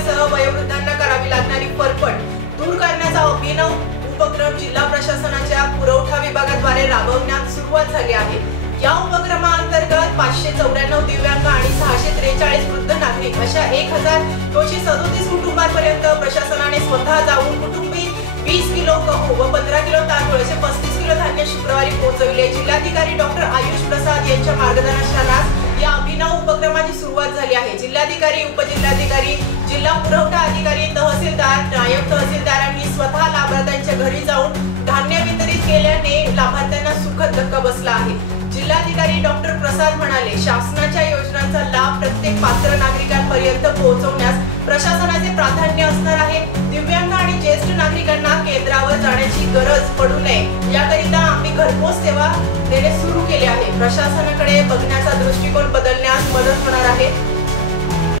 वर्गासह वयोवृद्धांना करावी लागणारी फरफट दूर करण्याचा अभिनव उपक्रम जिल्हा प्रशासनाच्या पुरवठा विभागाद्वारे राबवण्यास सुरुवात झाली आहे। या उपक्रमाअंतर्गत 594 दिव्यांग आणि 643 वृद्ध नागरिक अशा 1237 कुटुंबांपर्यंत प्रशासनाने स्वतः जाऊन कुटुंबी 20 किलो गहू व 15 किलो तांदूळ असे 35 किलो धान्य शुक्रवारी पोहोचविले। जिल्हाधिकारी डॉक्टर आयुष प्रसाद यांच्या मार्गदर्शनात या अभिनव उपक्रमाची सुरुवात झाली आहे। जिल्हाधिकारी, उपजिल्हाधिकारी, जिल्हा पुरवठा अधिकारी, तहसीलदार, नायब तहसीलदारांनी स्वतः लाभार्थ्यांच्या घरी जाऊन धान्य वितरित केल्याने लाभार्थ्यांना सुखद धक्का बसला आहे। जिल्हाधिकारी डॉक्टर प्रसाद म्हणाले, शासनाच्या योजनांचा लाभ प्रत्येक पात्र नागरिकांपर्यंत पोहोचवण्यास प्रशासनाचे प्राधान्य असणार आहे। दिव्यांग आणि ज्येष्ठ नागरिकांना केंद्रावर जाण्याची गरज पडू नये याकरिता आम्ही घरपोच सेवा देणे सुरू केले आहे। प्रशासनाकडे बघण्याचा दृष्टिकोन बदलण्यास मदत होणार आहे।